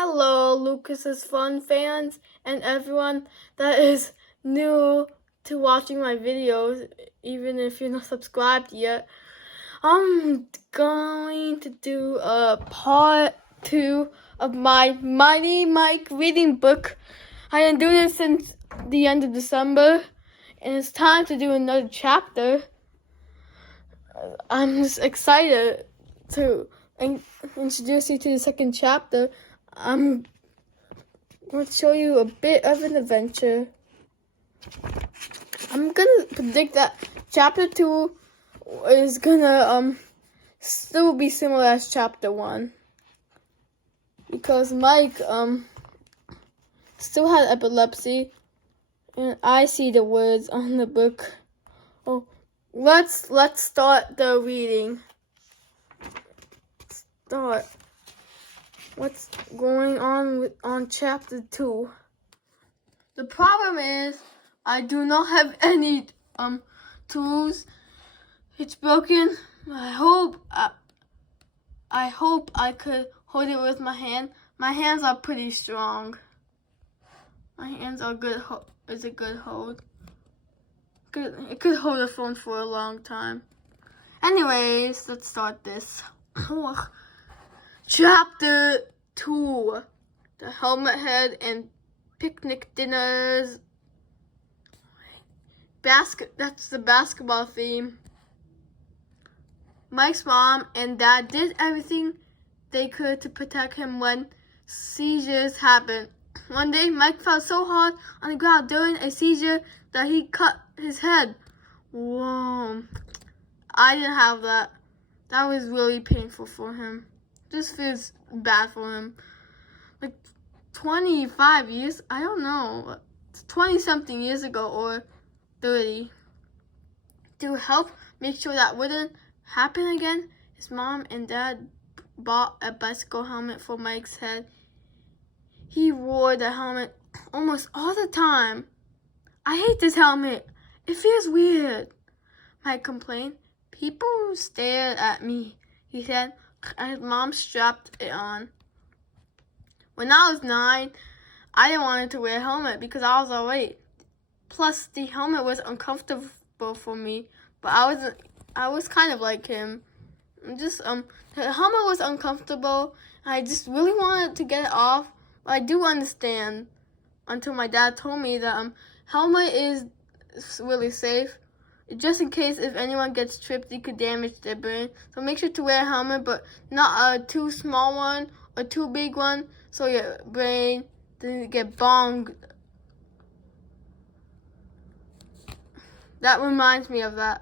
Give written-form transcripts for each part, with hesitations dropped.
Hello, Lucas's Fun fans and everyone that is new to watching my videos, even if you're not subscribed yet. I'm going to do a part 2 of my Mighty Mike reading book. I have been doing it since the end of December, and it's time to do another chapter. I'm just excited to introduce you to the second chapter. I'm going to show you a bit of an adventure. I'm gonna predict that chapter 2 is gonna still be similar as chapter 1, because Mike still had epilepsy, and I see the words on the book. Oh, let's start the reading. Start. What's going on chapter 2? The problem is I do not have any tools. It's broken. I hope I could hold it with my hand. My hands are pretty strong. My hands are good. It's a good hold. It could hold the phone for a long time. Anyways, let's start this. Chapter 2. The Helmet Head and Picnic Dinners. That's the basketball theme. Mike's mom and dad did everything they could to protect him when seizures happened. One day, Mike fell so hard on the ground during a seizure that he cut his head. Whoa. I didn't have that. That was really painful for him. Just feels bad for him. Like 25 years, I don't know, 20-something years ago or 30. To help make sure that wouldn't happen again, his mom and dad bought a bicycle helmet for Mike's head. He wore the helmet almost all the time. I hate this helmet. It feels weird, Mike complained. People stared at me, he said, and his mom strapped it on. When I was 9, I didn't want to wear a helmet because I was overweight. Plus, the helmet was uncomfortable for me, but I was kind of like him. The helmet was uncomfortable. I just really wanted to get it off. But I do understand until my dad told me that helmet is really safe. Just in case if anyone gets tripped, it could damage their brain. So make sure to wear a helmet, but not a too small one or too big one, so your brain doesn't get bonged. That reminds me of that.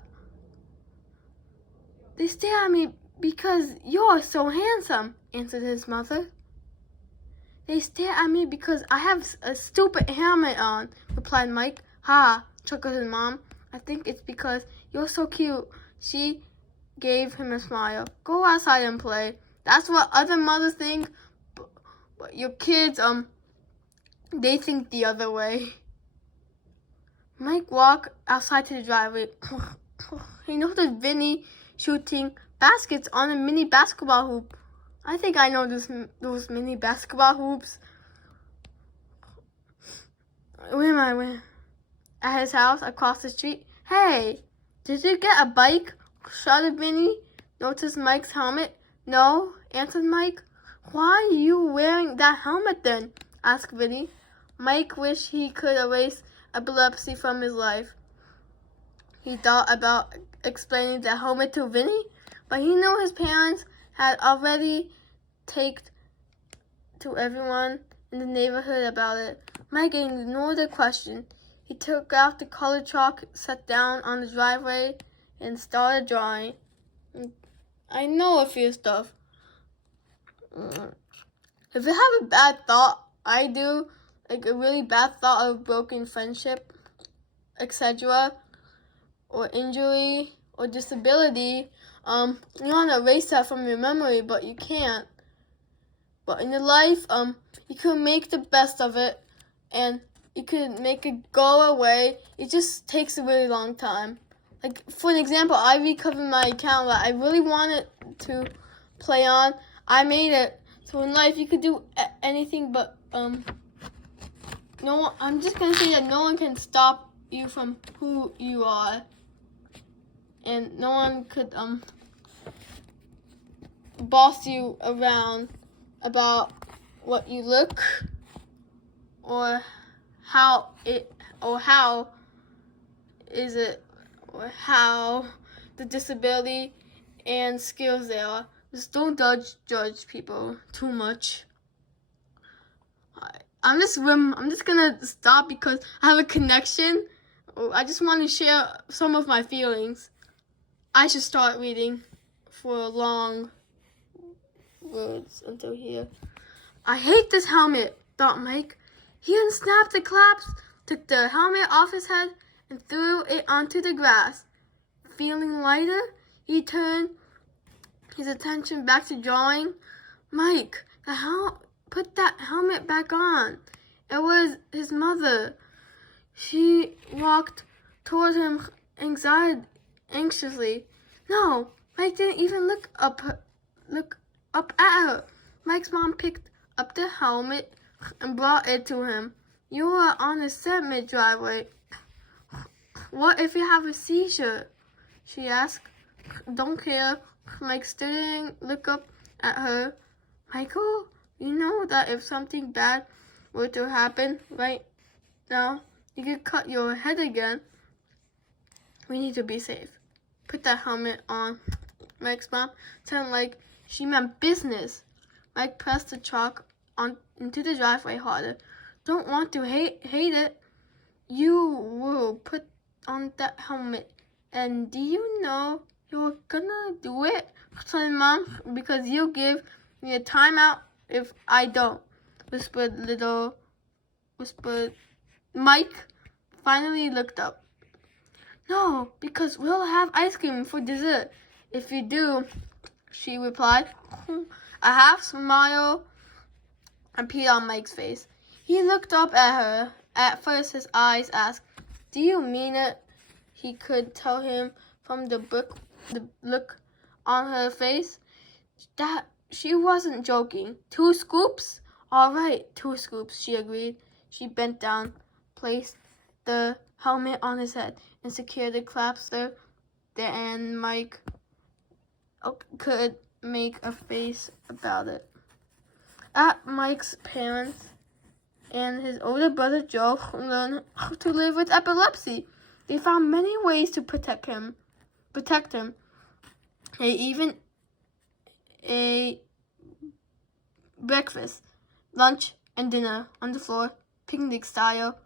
They stare at me because you're so handsome, answered his mother. They stare at me because I have a stupid helmet on, replied Mike. Ha, chuckled his mom. I think it's because you're so cute. She gave him a smile. Go outside and play. That's what other mothers think, but your kids, they think the other way. Mike walked outside to the driveway. He noticed Vinny shooting baskets on a mini basketball hoop. I think I know those mini basketball hoops. Where am I? At his house across the street. Hey, did you get a bike? Shouted Vinny. Noticed Mike's helmet. No, answered Mike. Why are you wearing that helmet then? Asked Vinny. Mike wished he could erase epilepsy from his life. He thought about explaining the helmet to Vinny, but he knew his parents had already talked to everyone in the neighborhood about it. Mike ignored the question. He took out the colored chalk, sat down on the driveway, and started drawing. I know a few stuff. If you have a bad thought, I do, like a really bad thought of broken friendship, etc., or injury, or disability, you want to erase that from your memory, but you can't. But in your life, you can make the best of it, and you could make it go away. It just takes a really long time. Like, for an example, I recovered my account that I really wanted to play on. I made it So in life, you could do anything, but no one. I'm just gonna say that no one can stop you from who you are, and no one could boss you around about what you look or how is it or how the disability and skills they are. Just don't judge people too much. I'm just gonna stop because I have a connection. I just want to share some of my feelings. I should start reading for long words until here. I hate this helmet, thought Mike. He unsnapped the clasp, took the helmet off his head, and threw it onto the grass. Feeling lighter, he turned his attention back to drawing. Mike, put that helmet back on. It was his mother. She walked toward him anxiously. No, Mike didn't even look up at her. Mike's mom picked up the helmet and brought it to him. You are on a semi-driveway. What if you have a seizure? She asked. Don't care. Mike stood looked up at her. Michael, you know that if something bad were to happen right now, you could cut your head again. We need to be safe. Put that helmet on. Mike's mom sounded like she meant business. Mike pressed the chalk into the driveway harder. Don't want to hate it. You will put on that helmet. And do you know you're gonna do it? Sorry, Mom, because you'll give me a timeout if I don't. Whispered Mike. Finally looked up. No, because we'll have ice cream for dessert. If you do, she replied. A half smile appeared on Mike's face. He looked up at her. At first, his eyes asked, "Do you mean it?" He could tell him from the look on her face that she wasn't joking. 2 scoops? All right, 2 scoops, she agreed. She bent down, placed the helmet on his head, and secured the clasp there, and Mike could make a face about it. At Mike's parents and his older brother Joe learned how to live with epilepsy. They found many ways to protect him. They even ate breakfast, lunch, and dinner on the floor, picnic style,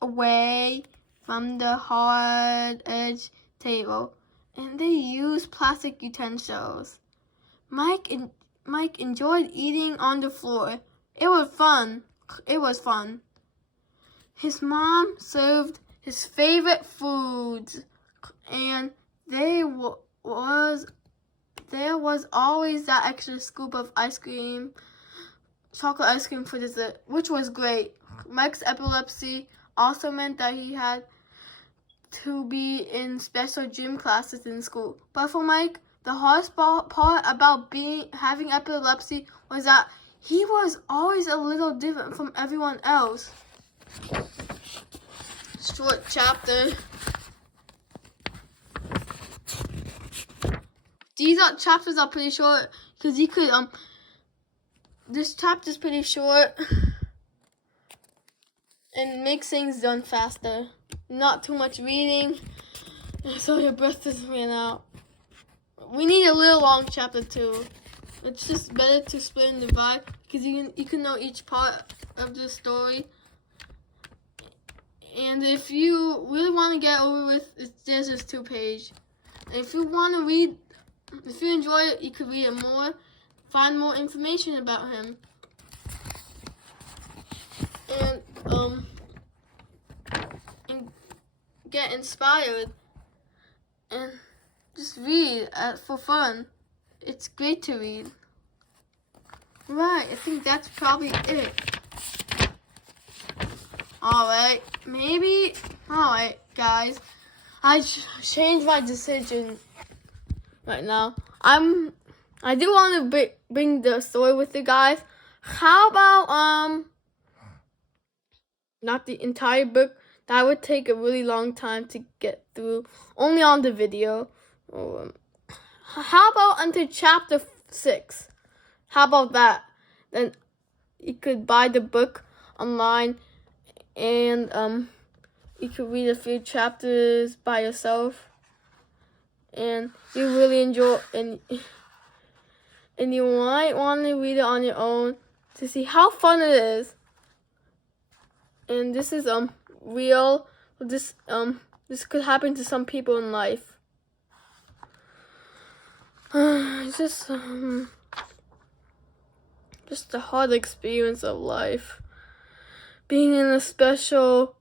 away from the hard-edged table, and they used plastic utensils. Mike enjoyed eating on the floor. It was fun. His mom served his favorite foods, and there was always that extra scoop of chocolate ice cream for dessert, which was great. Mike's epilepsy also meant that he had to be in special gym classes in school. But for Mike, the hardest part about having epilepsy was that he was always a little different from everyone else. Short chapter. These chapters are pretty short because you could this chapter's pretty short and makes things done faster. Not too much reading, so your breath doesn't run out. We need a little long chapter too. It's just better to split and divide because you can know each part of the story. And if you really want to get over with, there's just 2 pages. If you want to read, if you enjoy it, you could read it more, find more information about him, and get inspired, and just read for fun. It's great to read. Right, I think that's probably it. Alright, guys. I changed my decision right now. I'm I do want to bring the story with you guys. How about not the entire book? That would take a really long time to get through, only on the video. How about until chapter 6? How about that? Then you could buy the book online, and you could read a few chapters by yourself, and you really enjoy, and you might want to read it on your own to see how fun it is. And this is real. This could happen to some people in life. It's just a hard experience of life. Being in a special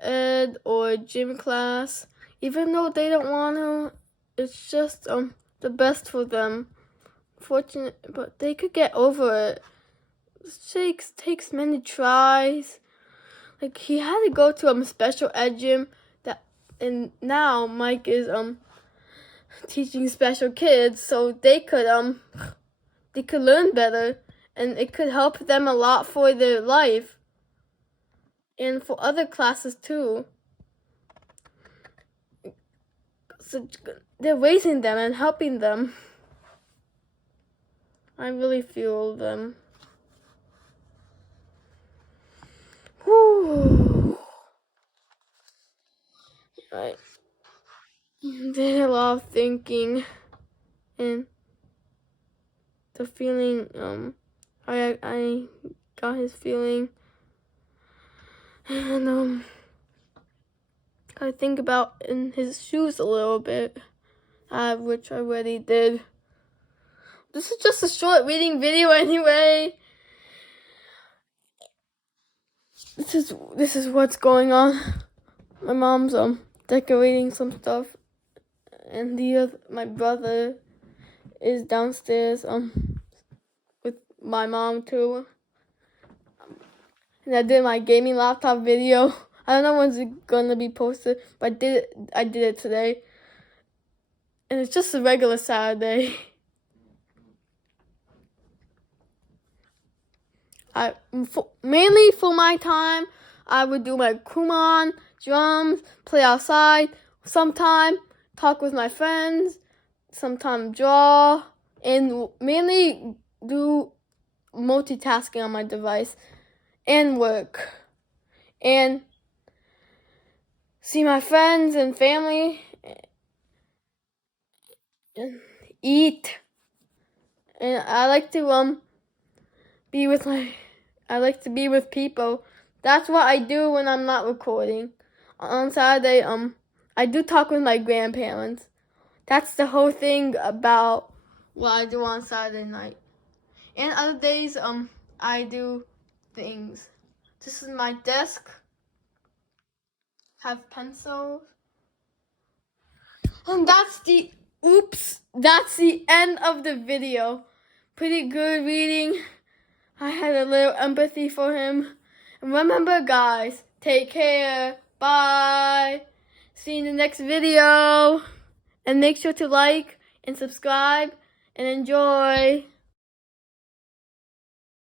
ed or gym class, even though they don't want to, it's just the best for them. Fortunate, but they could get over it. It takes many tries. Like, he had to go to special ed gym and now Mike is teaching special kids, so they could learn better, and it could help them a lot for their life and for other classes too. So they're raising them and helping them. I really feel them. Whew. I did a lot of thinking, and the feeling, I got his feeling, and I think about in his shoes a little bit, which I already did. This is just a short reading video anyway. This is what's going on. My mom's decorating some stuff, and my brother is downstairs with my mom too. And I did my gaming laptop video. I don't know when's it gonna be posted, but I did it today. And it's just a regular Saturday. Mainly for my time, I would do my Kumon, drums, play outside, sometime talk with my friends, sometime draw, and mainly do multitasking on my device and work and see my friends and family and eat. And I like to be with people. That's what I do when I'm not recording. On Saturday, I do talk with my grandparents. That's the whole thing about what I do on Saturday night. And other days, I do things. This is my desk. Have pencils. And that's the end of the video. Pretty good reading. I had a little empathy for him. And remember, guys, take care. Bye. See you in the next video. And make sure to like and subscribe and enjoy.